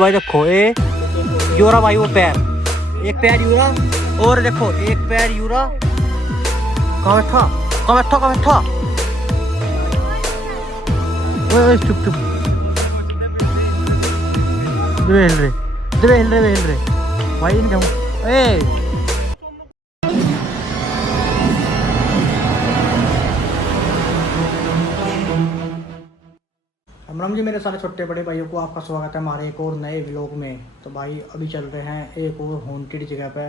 भाई देखो ये यूरा भाई, वो पैर, एक पैर यूरा और देखो एक पैर यूरा। कहाँ बैठा कहाँ बैठा कहाँ बैठा, चुप चुप, हिल रहे भाई इन जाऊँ। राम जी, मेरे सारे छोटे बड़े भाइयों को आपका स्वागत है हमारे एक और नए व्लॉग में। तो भाई अभी चल रहे हैं एक और हॉन्टेड जगह पे।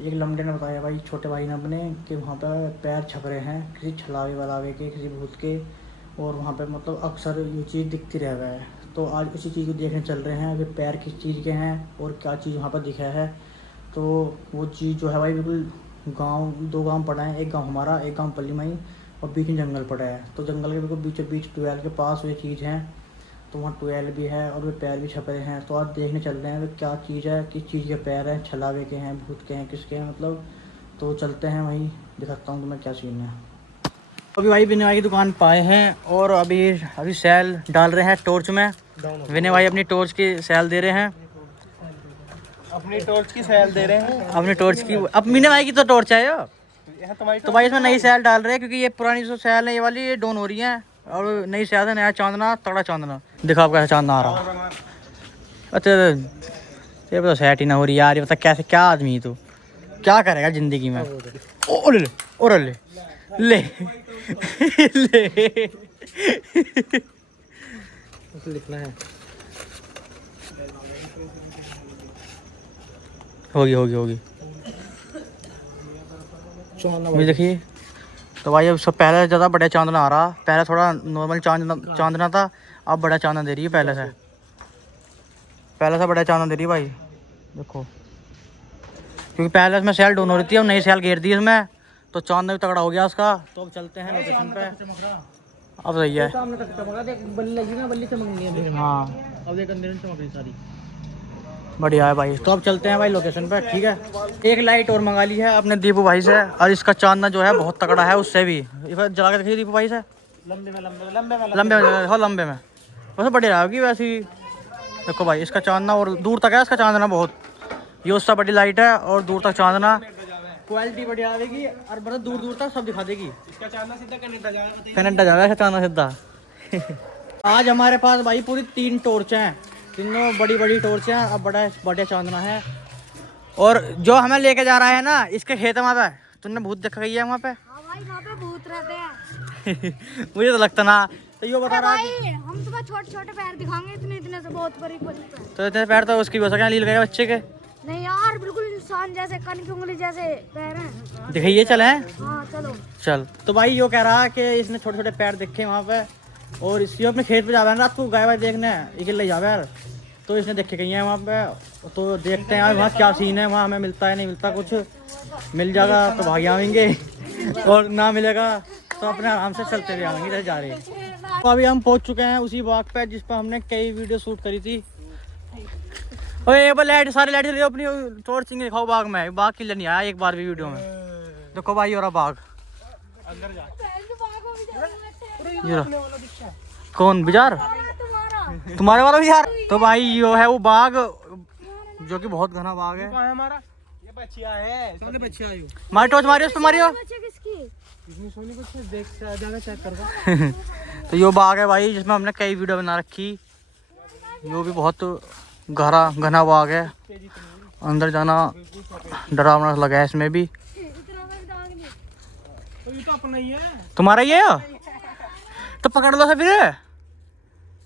एक लमडे ने बताया भाई, छोटे भाई ने अपने, कि वहाँ पे पैर छप रहे हैं किसी छलावे वलावे के, किसी भूत के, और वहाँ पे मतलब अक्सर ये चीज़ दिखती रह गया है। तो आज उसी चीज़ को देखने चल रहे हैं कि पैर किस चीज़ के हैं और क्या चीज़ वहाँ पर दिखा है। तो वो चीज़ जो है भाई बिल्कुल गाँव, दो गाँव पड़ा है, एक गाँव हमारा, एक गाँव पल्ली माई, और बीच में जंगल पड़ा है। तो जंगल के बिल्कुल बीचों बीच ट्वेल्व के पास ये चीज़ है। तो वहाँ ट्वेल भी है और वे पैर भी छपे हैं। तो आज देखने चल रहे हैं वे क्या चीज़ है, किस चीज़ के पैर हैं, छलावे के हैं, भूत के हैं, किसके हैं मतलब। तो चलते हैं वहीं, दिखाता हूँ तुम्हें क्या सीन है। अभी भाई विनय भाई की दुकान पाए हैं और अभी सेल डाल रहे हैं टॉर्च में। विनय भाई अपनी टॉर्च की सेल दे रहे हैं, अपनी टॉर्च की सेल दे रहे हैं, अपनी टॉर्च की। अब विनय भाई की तो टॉर्च है यो। तो भाई इसमें नई सेल डाल रहे हैं, क्योंकि ये पुरानी जो सेल है ये वाली, ये डाउन हो रही है, और नई सेल है, नया चांदना, तगड़ा चांदना। दिखा आप कैसे चांदना आ रहा। अच्छा ये तो सेट ही ना हो रही यार, ये बता कैसे, क्या आदमी तू क्या करेगा जिंदगी में। ओ ले और ले ले ले लिखना है। होगी मुझे देखिए। तो भाई अब सब पहले ज़्यादा बड़ा चांदना आ रहा, पहले थोड़ा नॉर्मल चांदना था, अब बड़ा चांदना दे रही है। पहले से बड़ा चांदना दे रही है भाई, देखो। क्योंकि पहले इसमें सेल डाउन हो रही थी, अब नई सेल घेर दी इसमें, तो चांदना भी तगड़ा हो गया उसका। तो अब चलते हैं लोकेशन पे। अब सही है, हाँ अब देख अंदर चमक रही सारी, बढ़िया है भाई। तो अब चलते हैं भाई लोकेशन पे, ठीक है। एक लाइट और मंगा ली है अपने दीपू भाई से, और इसका चांदना जो है बहुत तगड़ा है उससे भी। जला के देखिए दीपू भाई से, लंबे में वैसे बढ़िया होगी वैसे ही। देखो भाई इसका चांदना, और दूर तक है इसका चांदना बहुत। ये उससे बड़ी लाइट है और दूर तक चांदना, क्वालिटी बढ़िया आएगी, और बहुत दूर दूर तक सब दिखा देगी। इसका चांदना सीधा कनाडा जा रहा है चांदना सीधा। आज हमारे पास भाई पूरी 3 टॉर्च हैं, तीनों बड़ी बड़ी टॉर्च हैं। अब बड़ा चांदना है, और जो हमें लेके जा रहा है ना, इसके खेत में आता है। तुमने भूत देखा गई है वहाँ पे? हाँ भाई, वहाँ पे भूत रहते हैं। मुझे तो लगता ना। तो ये बता रहा है हम तुम्हें छोटे छोटे पैर दिखाएंगे, इतने इतने से बहुत बड़ी बड़ी पैर। तो इतने पैर तो उसकी हो सके लील गए बच्चे के। नहीं यार, बिल्कुल इंसान जैसे, कन की उंगली जैसे पैर हैं। दिखाइए, चले हाँ चलो चल। तो भाई यो कह रहा है कि इसने छोटे छोटे पैर देखे वहाँ पे, और इसकी अपने खेत पे जा रहा है रात को गाय वाय देखने, एक ले जावे यार। तो इसने देखे गई है वहाँ पे। तो देखते हैं वहाँ क्या सीन है, वहाँ हमें मिलता है नहीं मिलता। कुछ मिल जाएगा तो भाग आएंगे, और ना मिलेगा तो अपने आराम से चलते हुए आएंगे जैसे जा रहे हैं। तो अभी हम पहुँच चुके हैं उसी बाग पे जिस पर हमने कई वीडियो शूट करी थी। और एक बार लाइट, सारी लाइट अपनी टॉर्च दिखाओ बाग में। बाग के लिए नहीं आया एक बार भी वीडियो में। देखो भाई और बाग अंदर जा। कौन बाजार, तुम्हारे वाला भी यार। तो भाई यो है वो बाग, जो कि बहुत घना बाग है। कहाँ है हमारा? ये बच्चिया है, सारे बच्चिया आयु। मारी टॉर्च मारी, उस पर मारियो। किसकी? सोनी को देख जाकर चेक कर। तो यो बाग है भाई जिसमें हमने कई वीडियो बना रखी। यो भी बहुत घना बाग है, अंदर जाना डरावना लगा है इसमें भी। तो ये तो अपना ही है। तुम्हारा ही है तो पकड़ लो फिर।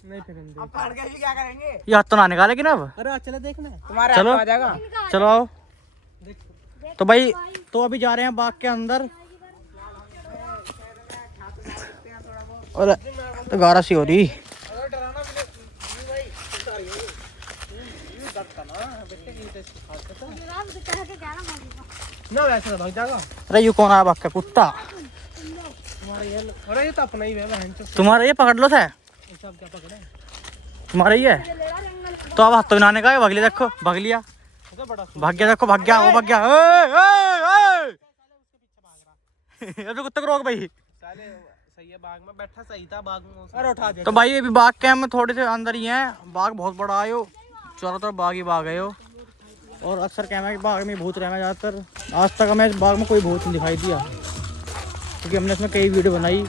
नहीं अब पकड़ के क्या करेंगे? ये हाथ तो ना निकाले कि ना अब। अरे चलो देखना तुम्हारे चलो आ जाएगा। चलो आओ। तो भाई तो अभी जा रहे हैं बाग के अंदर, और तो गारा सी हो रही। ना वैसे भाग जाएगा। अरे यू कौन आया बाग का कुत्ता? अरे ये तो अपना ही है। तुम्हारा ये पकड़ लो था, सब क्या पकड़े? तुम्हारा ही है। तो अब हाथ तो बनाने का है, भाग लिया, देखो भाग लिया, भाग गया, देखो भाग गया, वो भाग गया। अरे कुत्ते को रोक भाई। सही है, बाग में बैठा सही था, बाग में। अरे उठा दे। तो भाई अभी बाग के हम थोड़े से अंदर ही हैं। बाग बहुत बड़ा है, चारों तरफ बाग ही बाग है यो। और अक्सर कहना है कि बाग में भूत रहना ज़्यादातर। आज तक हमें इस बाग में कोई भूत नहीं दिखाई दिया, क्योंकि हमने इसमें कई वीडियो बनाई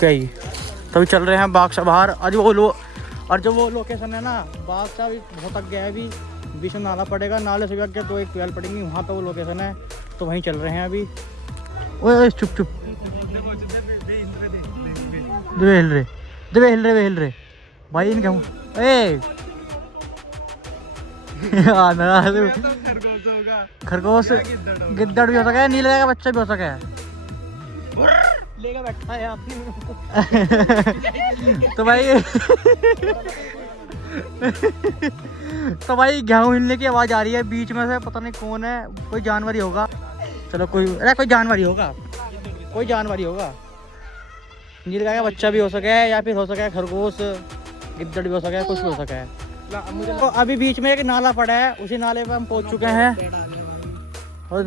कई। तभी चल रहे हैं बाग से बाहर। आज और जो वो लोकेशन है ना, बाग से अभी बहुत आगे है, अभी बीच में नाला पड़ेगा, नाले से भी आगे तो एक ट्वेल पड़ेंगी, वहाँ पे वो लोकेशन है, तो वहीं चल रहे हैं अभी। ओए चुप चुप, दबे हिल रहे भाई इनके ए खरगोश गिद्दड़ भी हो सके, नीले का बच्चा भी हो सके, लेगा बैठा है आपने। तो भाई गेहूं हिलने की आवाज आ रही है बीच में से, पता नहीं कौन है, कोई जानवर ही होगा। चलो कोई जानवर ही होगा, नील गाय का बच्चा भी हो सके, या फिर हो सके खरगोश, गिद्दड़ भी हो सके, कुछ भी हो सके। तो अभी बीच में एक नाला पड़ा है, उसी नाले पे हम पहुंच चुके हैं। और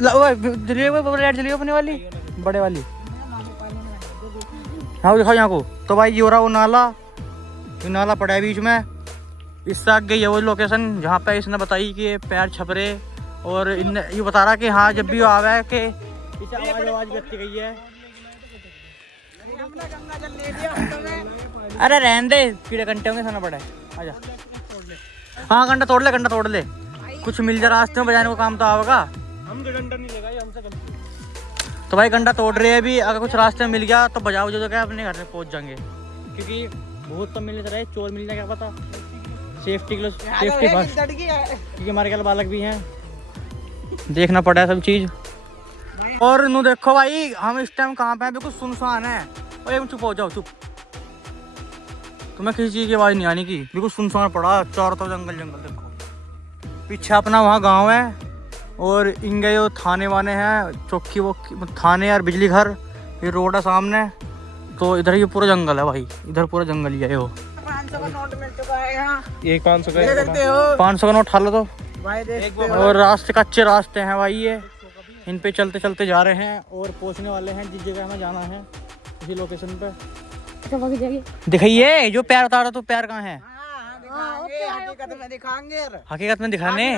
लाइट चली अपने वाली बड़े वाली, हाँ दिखाओ यहाँ को। तो भाई ये हो रहा वो नाला पड़ा है बीच में। इससे आगे ये वो लोकेशन जहाँ पे इसने बताई कि पैर छपरे, और इन ये बता रहा कि हाँ जब भी वो आवा है कि इसे आवाज व्यक्त गई है। अरे रहने दे, कीड़े कंटे होंगे, खाना पड़ा है, आजा। हाँ कंटा तोड़ ले, कुछ मिल जाए रास्ते में बजाने को काम तो आवेगा। हम डंडा नहीं लेगा, ये हमसे गलती। तो भाई कंटा तोड़ रहे हैं अभी, अगर कुछ रास्ते में मिल गया तो बजाओ जो क्या अपने घर में पहुंच जाएंगे, क्योंकि बहुत कम मिलने से रहे, चोर मिलने क्या पता। सेफ्टी फर्स्ट, क्योंकि हमारे कल बालक भी हैं, देखना पड़ा है सब चीज़। और नू देखो भाई हम इस टाइम कहाँ पे हैं, बिल्कुल सुनसान है। और चुप हो जाओ, चुप, तुम्हें किसी चीज़ की आवाज़ नहीं आने की, बिल्कुल सुनसान पड़ा, चारों तरफ जंगल। देखो पीछे अपना वहाँ गांव है, और इंगे जो थाने वाने हैं, चौकी वो थाने और बिजली घर, ये रोड है सामने। तो इधर ये पूरा जंगल है भाई, इधर पूरा जंगल ही है। वो 500 का नोट मिल चुका है यहाँ, ये 500 का 500 का नोट ठालो तो भाई और रास्ते कच्चे रास्ते हैं भाई, ये इन पे चलते चलते जा रहे हैं और पहुंचने वाले हैं जिस जगह हमें जाना है, इसी लोकेशन पे। दिखाइए जो पैर बता रहा, तो पैर कहाँ है? हकीकत में दिखाने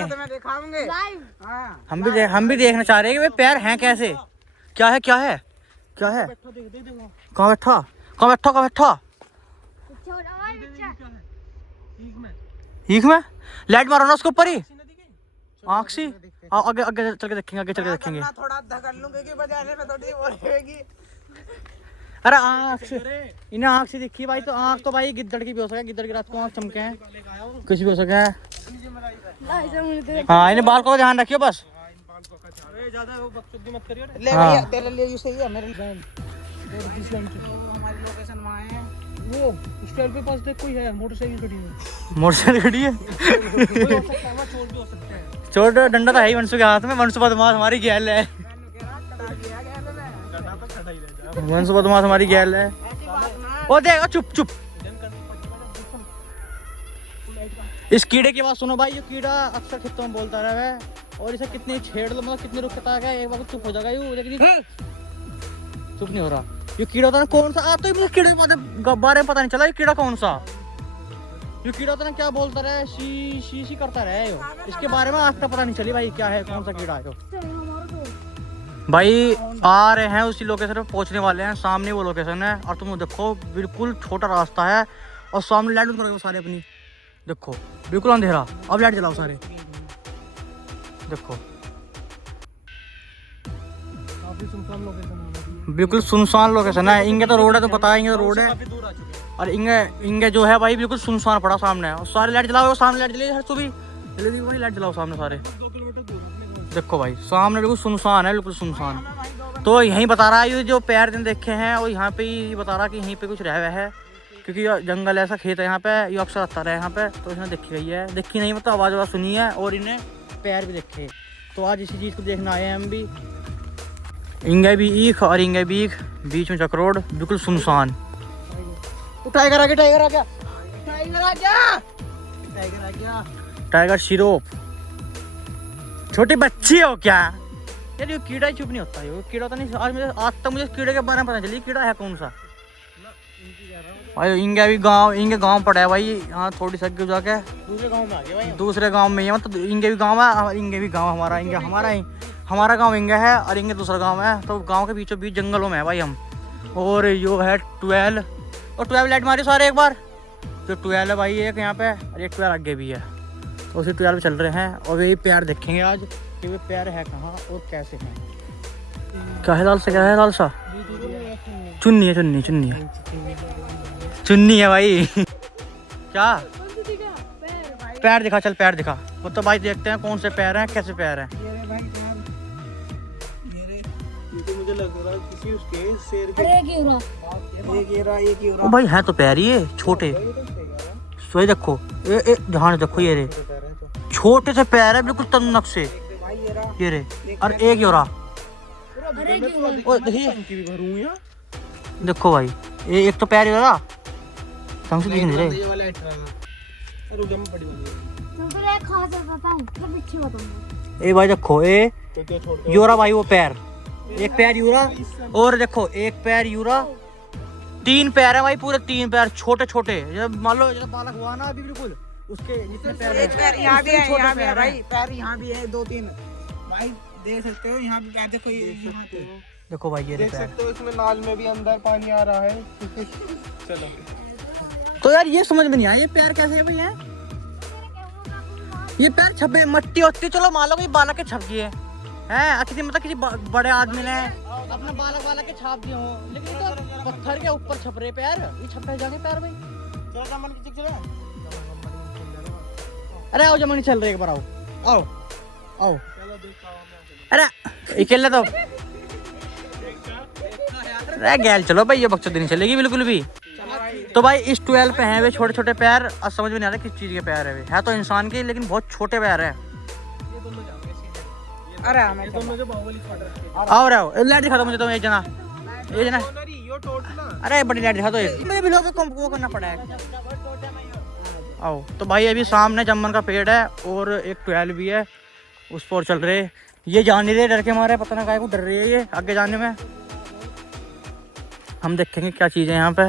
हम भी देखना चाह रहे हैं कि भाई पैर हैं कैसे, क्या है कहाँ बैठा ईख में लाइट मारो ना उसके ऊपर ही, आँख से आगे चल के देखेंगे, थोड़ा धकल लूंगी कि बजाने में थोड़ी वो रहेगी। अरे आँख से, इन्हें आँख से दिखी भाई, तो आँख तो भाई गिद्दड़ की भी हो सके, गिद्दड़ की रात को आँख चमके हैं, कुछ भी हो सके है। हाँ इन्हें बाल को ध्यान रखियो बस। ले भैया तेरे लिए ये सही है, मेरे लिए हमारी लोकेशन वहाँ है। वो स्टैंड पे पास देख कोई है, मोटरसाइकिल खड़ी है। चोर डंडा तो है ही वंशु के हाथ में, वंशु बदमाश हमारी गैल है, वंशु बदमाश हमारी गैल है। ओ देखो चुप इस कीड़े की बात सुनो भाई, ये कीड़ा अक्सर खेतों में बोलता रहा है, और इसे कितनी छेड़ लो, मतलब कितनी रुकता है, एक बार चुप हो जाएगा ये, लेकिन चुप नहीं हो रहा। ये कीड़ा होता है कौन सा, आप तो मुझे कीड़े के बारे में पता नहीं चला, ये कीड़ा कौन सा, ये कीड़ा होता है ना, क्या बोलता रहे, शी करता रहे, इसके बारे में आज तक पता नहीं चली भाई क्या है, कौन सा कीड़ा है। भाई आ रहे हैं उसी लोकेशन पे, पहुंचने वाले हैं, सामने वो लोकेशन है, और तुम देखो बिल्कुल छोटा रास्ता है, और सामने लाइट बंद करो सारे अपनी, देखो बिल्कुल अंधेरा, अब लाइट जलाओ सारे, देखो बिल्कुल सुनसान लोकेशन है। इंगे तो रोड है, तो पता है इंगे तो रोड है, और इंगे जो है भाई बिल्कुल सुनसान पड़ा सामने, और सारे लाइट जलाओ, सामने लाइट जली हर सुबह, जल्दी भाई लाइट जलाओ सामने सारे, देखो भाई सामने बिल्कुल सुनसान है, बिल्कुल सुनसान। तो यहीं बता रहा है ये जो पैर दिन देखे हैं, और यहाँ पे ही बता रहा कि यहीं पे कुछ रह हुआ है, क्योंकि जंगल ऐसा खेत है यहाँ पे, ये अक्सर आता रहा है यहाँ पे, तो इसने देखी गई है, देखी नहीं मतलब आवाज़ सुनी है, और इन्हें पैर भी देखे। तो आज इसी चीज़ को देखना आए हैं हम भी। इंगे भी ईख और इंगे भी ईख, बीच में चक्रोड, बिल्कुल सुनसान। टाइगर आ गया, टाइगर शिरोप, छोटी बच्ची हो क्या यार, ये कीड़ा ही चुप नहीं होता, ये कीड़ा तो नहीं, आज तक मुझे कीड़े के बारे में पता चली कीड़ा है कौन सा। भाई इनके गांव पड़ा है भाई यहाँ थोड़ी सी आगे जाके दूसरे गांव में आ गए भाई हम। दूसरे गांव में ही है, मतलब इनके भी गांव है और इनके भी गांव हमारा हमारा गांव इनका है और इनके दूसरा गांव है। तो गांव के बीचों बीच जंगलों में है भाई हम। और यो है 12 और 12 लाइट मारी सारे एक बार। जो 12 है भाई एक यहाँ पे और एक 12 आगे भी है। तो उसी 12 पे चल रहे हैं और वही प्यार देखेंगे आज कि वे प्यार है कहाँ और कैसे हैं। क्या है लालसा, क्या है लालसा? चुन्नी है भाई। क्या पैर दिखा, चल पैर दिखा। वो तो भाई देखते हैं कौन से पैर हैं, कैसे पैर हैं। मुझे लग रहा है किसी उसके शेर के। ओ भाई है तो पैर ही है छोटे। सोई देखो ध्यान देखो, ये रे छोटे से पैर है बिल्कुल तन्नक से, ये रे। और एक योरा देखो भाई, एक तो पैर योरा ढंग से दिख नहीं रहे। ए भाई देखो ए योरा भाई, वो पैर एक पैर यूरा और देखो एक पैर यूरा, 3 पैर है भाई, पूरे 3 पैर छोटे छोटे। जब मान लो जब बालक हुआ ना अभी बिल्कुल उसके जितने पैर एक पैर यहाँ भी है, यहाँ भी है भाई, पैर यहाँ भी है 2-3 भाई, देख सकते हो यहाँ भी पैर देखो, ये यहाँ पे देखो भाई ये देख पैर। सकते हो इसमें नाल में भी अंदर पानी आ रहा है। चलो तो यार ये समझ में नहीं आया ये पैर कैसे है भाई है? ये पैर छपे मट्टी होती, चलो मान लो कि बालक के छप गए हैं, किसी मतलब किसी बड़े आदमी ने अपने बालक के छाप दिए हो, लेकिन ये तो पत्थर के ऊपर छप रहे पैर, ये छपे जाके पैर भाई। अरे आओ जमा नहीं चल रहे, एक बार आओ आओ आओ। अरे अकेले तो अरे गैल चलो भाई, ये बक्चोदी नहीं चलेगी बिल्कुल भी। तो भाई इस 12 पे हैं वे छोटे छोटे पैर, अब समझ में नहीं आ रहा किस चीज के पैर है वे, है तो इंसान के लेकिन बहुत छोटे पैर है। अरे आओ रहो लाइट दिखा दो मुझे, तो एक जना अरे बड़ी लाइट दिखा दो, मुझे भी लोगों को वो करना पड़ा है। आओ तो भाई अभी सामने जामुन का पेड़ है और एक 12 भी है, उस पर चल रहे। ये जान नहीं रहे, डर के मारे, पता ना काय को डर रही है ये आगे जाने में। हम देखेंगे क्या चीज़ है यहाँ पे।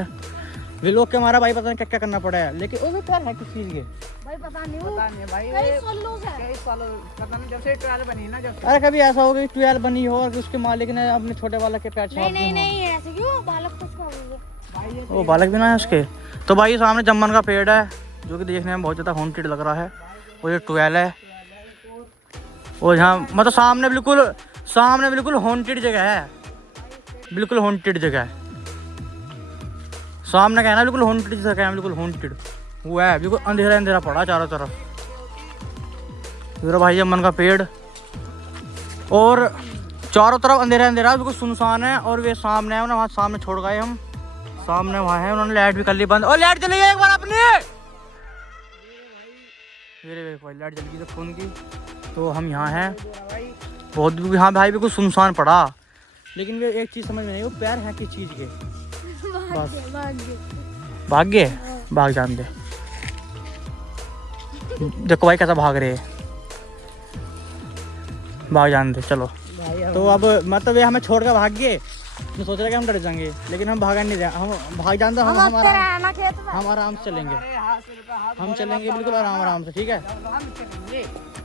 वे लोग के मारा भाई पता नहीं क्या क्या करना पड़ा है, लेकिन वो पैर है किस चीज़ के भाई पता नहीं भाई, कई सालों पता नहीं जब से 12 बनी ना, जब अरे कभी ऐसा हो कि 12 बनी हो और उसके मालिक ने अपने छोटे बालक के पैर छाप दिए हों। ऐसे क्यों बालक किसका होंगे भाई, वो बालक भी ना है उसके। तो भाई सामने जामुन का पेड़ है जो कि देखने में बहुत ज़्यादा हॉन्टेड लग रहा है, और ये 12 है। और यहाँ मतलब सामने बिल्कुल हॉन्टेड जगह है, बिल्कुल हॉन्टेड जगह है सामने, क्या है ना बिल्कुल हॉन्टेड जगह है, बिल्कुल हॉन्टेड वो है, बिल्कुल अंधेरा अंधेरा पड़ा चारों तरफ। इधर भाई जामुन का पेड़ और चारों तरफ अंधेरा अंधेरा, बिल्कुल सुनसान है। और वे सामने है ना, वहाँ सामने छोड़ गए हम, सामने वहाँ है, उन्होंने लाइट भी कर ली बंद। और लाइट चली गई एक बार अपनी, भाई लाइट जल गई फोन की। तो हम यहाँ हैं बहुत, यहाँ भाई बिल्कुल सुनसान पड़ा, लेकिन वे एक चीज़ समझ में नहीं, वो पैर हैं किस चीज़ के। बस भाग गए, भाग जान दे। देखो भाई कैसा भाग रहे हैं, भाग जान दे चलो। तो अब मतलब ये हमें छोड़ कर भाग गए, मैं सोच रहा कि हम डर जाएंगे, लेकिन हम भागा नहीं, हम भाग जान दो, हम आराम से चलेंगे, हम चलेंगे बिल्कुल आराम से, ठीक है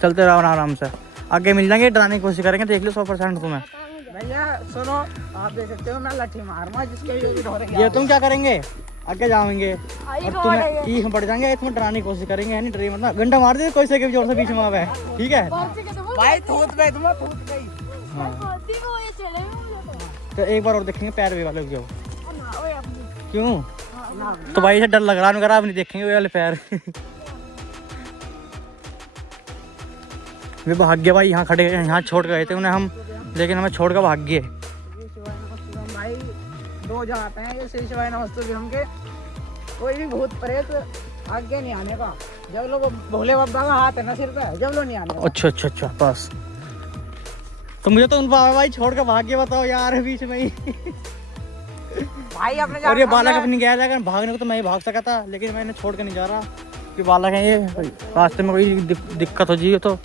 चलते रहो आराम से, आगे मिल जाएंगे, डराने की कोशिश करेंगे, देख लो 100% तुम्हें। भैया सुनो, आप देख सकते हो मैं लाठी मारूंगा जिसके भी हो रही है। ये तुम क्या करेंगे, आगे जाएंगे और तुम्हें ई हम पड़ जाएंगे, तुम्हें डराने की कोशिश करेंगे, नहीं डरिए मतलब, घंटा मार दे कोई से के जोर से बीच में आवे, ठीक है भाई थूत गई। हाँ। तो एक बार और देखेंगे पैर वे वाले क्यों, क्यों? तो भाई से डर लग रहा है, मगर आप नहीं देखेंगे वे वाले पैर। वे भाग गए भाई, यहाँ खड़े यहाँ छोड़ गए थे उन्हें हम, लेकिन हमें छोड़ कर भाग गए। भाई 2 जाते हैं ये श्री शिवाय नमस्ते भी होंगे, कोई भी भूत प्रेत आगे नहीं आने का, जब लोग भोले बाबा का हाथ है ना सिर पे, जब लोग नहीं आने का। अच्छा बस। तो मुझे तो उन भाई छोड़ कर भाग गए, बताओ यार बीच में ही। भाई अपने और ये बालक अपनी गया था, भागने को तो मैं ही भाग सका था, लेकिन मैंने छोड़ कर नहीं जा रहा कि बालक है ये, रास्ते में कोई दिक्कत हो जाएगी तो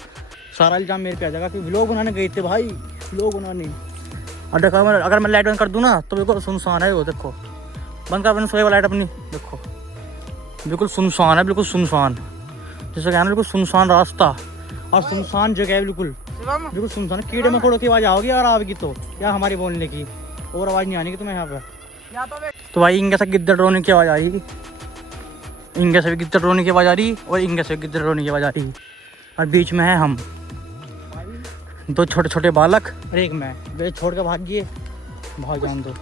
सारा इल्जाम मेरे पे आ जाएगा कि लोग उन्होंने गए थे भाई, लोग उन्होंने। और देखो अगर मैं लाइट बंद कर दूँ ना तो बिल्कुल सुनसान है वो, देखो बंद कर अपनी सोए लाइट अपनी। देखो बिल्कुल सुनसान है, बिल्कुल सुनसान, जैसे कहना बिल्कुल सुनसान रास्ता और सुनसान जगह है, बिल्कुल शिवम बिल्कुल सुनसान। कीड़े मकोड़ों की आवाज़ आओगी और आवेगी तो क्या हमारी बोलने की, और आवाज़ नहीं आने की तुम्हें यहाँ पे। या तो तो भाई इनके से गिद्दड़ रोने की आवाज़ आ रही, इनके से भी गिद्दड़ रोने की आवाज़ आ रही और इनके से गिद्दड़ रोने की आवाज़ आ रही, और बीच में है हम, दो छोटे छोटे बालक और एक मैं। वे छोड़ के भाग गए, भाग जान दो।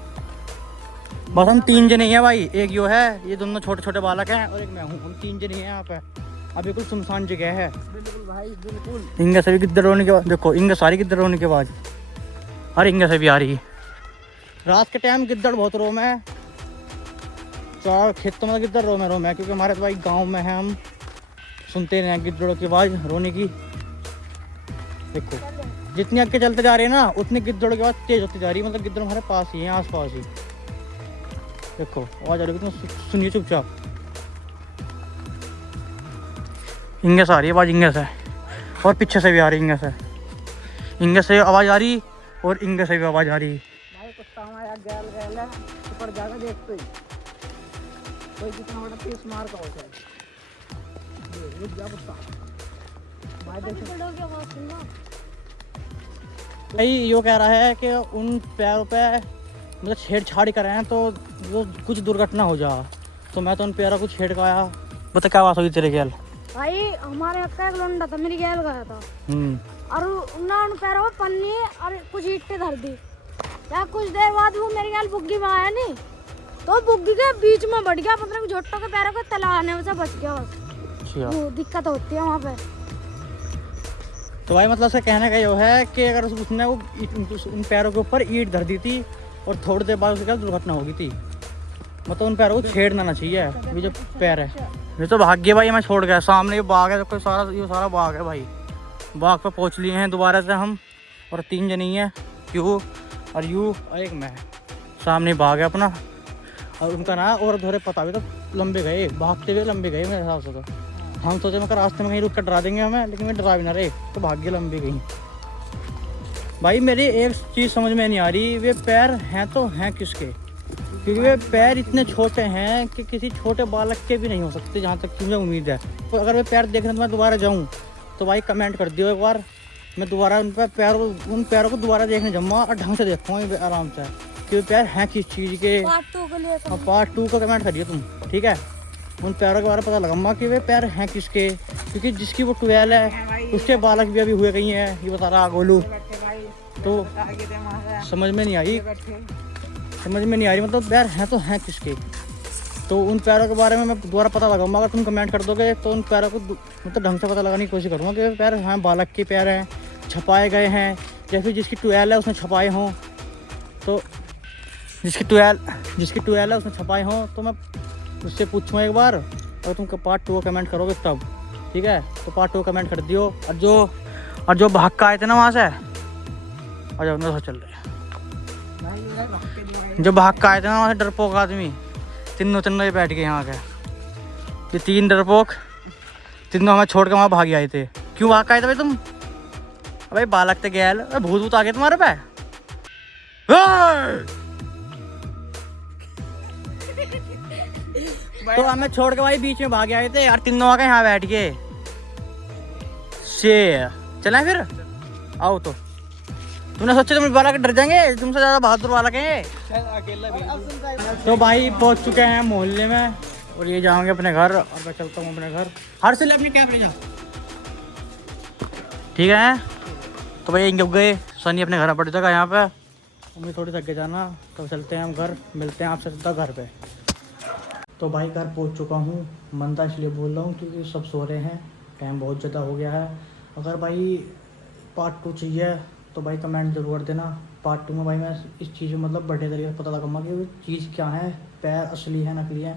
बस हम 3 जने ही हैं भाई, एक यो है, ये दोनों छोटे छोटे बालक हैं और एक मैं हूँ। हम 3 जने ही हैं यहाँ पे। अब बिल्कुल सुनसान जगह है, बिल्कुल भाई बिल्कुल। इनके से भी गिद्दड़ रोने के बाद देखो, इनके सारी गिद्दड़ रोने के बाद और इनके से भी आ रही। रात के टाइम गिद्दड़ बहुत रोम है, चार खेतों में गिद्दड़ रोम है, क्योंकि हमारे तो भाई गाँव में है, हम सुनते हैं गिद्दड़ों की आवाज़ रोने की। देखो जितनी आगे चलते जा रहे हैं ना, उतनी गिद्दड़ों की आवाज़ तेज होती जा रही है, मतलब गिद्दड़ हमारे पास ही है, आस पास ही। देखो आवाज़ आ रही है, तुम सुनिए चुपचाप। इंगे से आ रही है आवाज़, इंगे से, और पीछे से भी आ रही इंगे से, इंगे से आवाज़ आ रही और इंगे से भी आवाज़ आ रही। भाई कुत्ता हमारा गैल गैल है, ऊपर जाकर देखते ही कोई कितना बड़ा पीस मार का होता है। ये रुक जा कुत्ता भाई, देखो भाई यो कह रहा है कि उन पैरों पे मतलब छेड़छाड़ कर रहे हैं तो वो कुछ दुर्घटना हो जा, तो मैं तो उन पैरों को छेड़ का आया। बता क्या बात हुई तेरे गैल? भाई हमारे अक्का एक लौंडा था, मेरी गैल गया था और उन पैरों में पन्नी और कुछ ईंटें धर दी। या कुछ देर बाद वो मेरी गैल बुग्गी में आया नहीं, तो बुग्गी के बीच में बढ़ गया, मतलब झोटों के पैरों को तला आने से बच गया बस। वो दिक्कत होती है वहाँ पे। तो भाई मतलब से कहने का ये है कि अगर उसने वो उन पैरों के ऊपर ईंट धर दी थी और थोड़ी देर बाद उसके क्या दुर्घटना हो गई थी, मतलब उन पैरों को छेड़ना ना चाहिए। ये जो पैर है, ये तो भाग्य भाई मैं छोड़ गया। सामने ये बाग है, कोई सारा ये सारा बाग है भाई। बाग पे पहुंच लिए हैं दोबारा से हम, और 3 जने ही हैं, यू और यू और एक मैं। सामने बाग है अपना, और उनका ना और थोड़े पता भी तो लंबे गए, भागते हुए लंबे गए मेरे हिसाब से। तो हम सोचे मैं रास्ते में कहीं रुक कर डरा देंगे हमें, लेकिन मैं डरा भी ना रहे, तो भाग्य लंबी गई। भाई मेरी एक चीज़ समझ में नहीं आ रही, वे पैर हैं तो हैं किसके? क्योंकि वे पैर इतने छोटे हैं कि किसी छोटे बालक के भी नहीं हो सकते, जहाँ तक मुझे उम्मीद है। तो अगर वे पैर देखने तो मैं दोबारा जाऊँ तो भाई कमेंट कर दियो एक बार, मैं दोबारा उन पैरों को दोबारा देखने जाऊँगा और ढंग से देखूँगा आराम से कि वे पैर हैं किस चीज़ के। पार्ट 2 को कमेंट करिए तुम, ठीक है? उन पैरों के बारे में पता लगाऊंगा कि वे पैर हैं किसके, क्योंकि जिसकी वो 12 है उसके बालक भी अभी हुए गई हैं, ये बता रहा गोलू। तो समझ में नहीं आई मतलब पैर हैं तो हैं किसके। तो उन पैरों के बारे में मैं दोबारा पता लगाऊंगा, अगर तुम कमेंट कर दोगे तो उन पैरों को मतलब ढंग से पता लगाने की कोशिश करूँगा कि वे पैर हैं बालक के पैर हैं, छपाए गए हैं, या फिर जिसकी 12 है उसने छपाए हों। तो जिसकी 12 है उसने छपाए हों, तो मैं उससे पूछूँ एक बार। अगर तुम पार्ट 2 कमेंट करोगे तब, ठीक है? तो पार्ट 2 कमेंट कर दियो। और जो भाग का आए थे ना वहाँ से, और जब उन्हें चल रहे जो भाग का आए थे ना वहाँ से डरपोक आदमी, तीनों बैठ गए यहाँ के। ये 3 डरपोक तीनों हमें छोड़ के वहाँ भाग आए थे। क्यों भाग के आए थे भाई तुम? भाई बालक थे गैल, भूत आ गए तुम्हारे पे। तो हमें छोड़ के भाई बीच में भाग आए थे यार, तीनों आके यहाँ बैठ गए। शेर चलें फिर, आओ। तो तुमने सोचा तुम बालक डर जाएंगे? तुमसे ज्यादा बहादुर बालक हैं। तो भाई पहुंच चुके हैं मोहल्ले में, और ये जाएंगे अपने घर, और मैं चलता हूँ अपने घर। हर से ले अपनी कैब ले जा, ठीक है? तो भाई इंगे गए, सनी अपने घर पड़ जाएगा यहाँ पे, हमें थोड़ी थक के जाना। तो चलते हैं हम घर, मिलते हैं आपसे सीधा घर पे। तो भाई घर पहुंच चुका हूँ। मंदा इसलिए बोल रहा हूँ क्योंकि सब सो रहे हैं, टाइम बहुत ज़्यादा हो गया है। अगर भाई पार्ट 2 चाहिए तो भाई कमेंट ज़रूर देना। पार्ट 2 में भाई मैं इस चीज़ में मतलब बड़े तरीके से पता लगाऊंगा कि वो चीज़ क्या है, पैर असली है नकली है।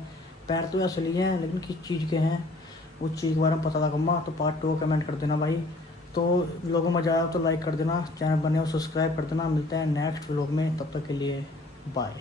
पैर तो असली हैं लेकिन किस चीज़ के हैं उस चीज़ के बारे में पता लगाऊंगा। तो पार्ट 2 कमेंट कर देना भाई। तो लोगों में मजा आया तो लाइक कर देना, चैनल बने हो सब्सक्राइब कर देना। मिलते हैं नेक्स्ट व्लॉग में, तब तक के लिए बाय।